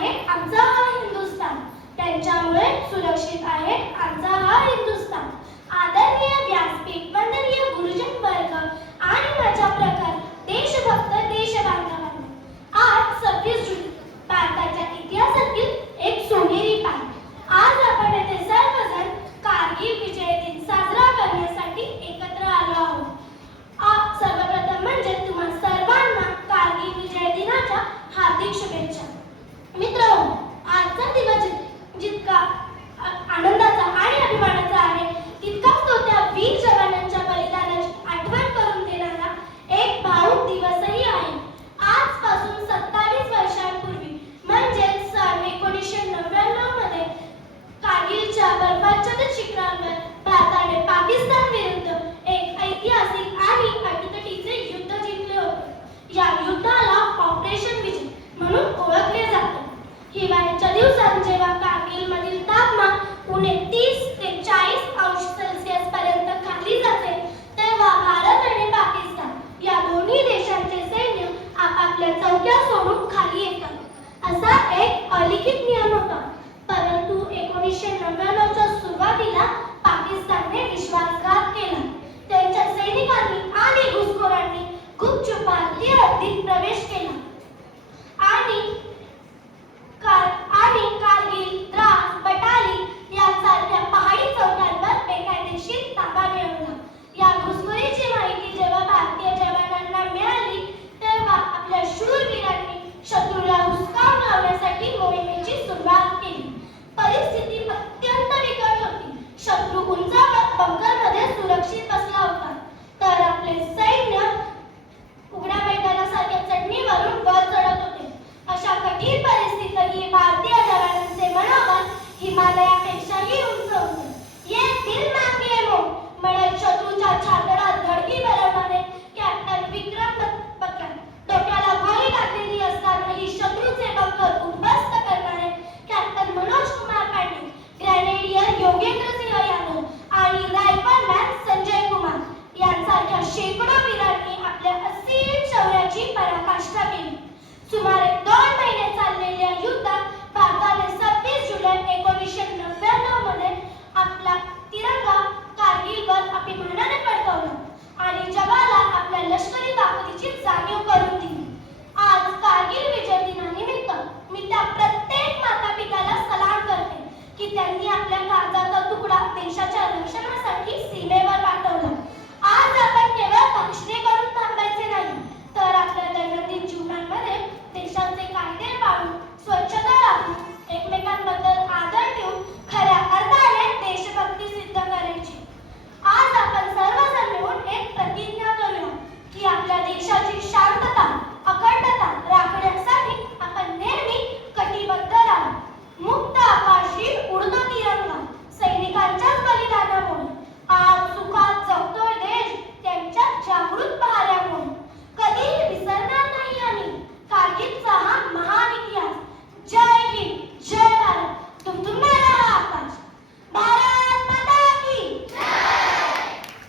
आहे आमचा हा हिंदुस्थान, त्यांच्यामुळे सुरक्षित आहे आमचा हा हिंदुस्थान. आदरणीय व्यासपीठ, वंदनीय गुरुजन वर्ग आणि माझ्या प्रकार देशभक्त देशबांधवांनो, आज 26 जून भारताच्या इतिहासातील एक सोनेरी पान. आज आपण येथे सर्वजण कारगिल विजय दिन साजरा करण्यासाठी एकत्र आलो आहोत. सर्वप्रथम म्हणजे तुम्हा सर्वांना कारगिल विजय दिनाच्या हार्दिक शुभेच्छा. मित्रांनो, आजचा दिवस जितका आनंदाचा आणि अभिमानाचा आहे, तितकाच तो त्या वीर जवानांच्या बलिदानाची आठवण करून देणारा एक भावूक दिवसही आहे. आजपासून 27 वर्षांपूर्वी म्हणजेच सन 1999 मध्ये कारगिलच्या बर्फाच्छादित शिखरांवर भारताने पाकिस्तान विरुद्ध एक ऐतिहासिक आणि अटीतटीचे युद्ध जिंकले होते. या युद्धाला ऑपरेशन विजय म्हणून ओळखले जाते. हिवाळ्याच्या दिवसात जेव्हा कारगिलमधील तापमान उणे 30 ते 40 अंश सेल्सिअस पर्यंत खाली जाते, तेव्हा भारत आणि पाकिस्तान या दोन्ही देशांचे सैन्य आपापल्या चौक्या सोडून खाली येतात. असा एक अलिखित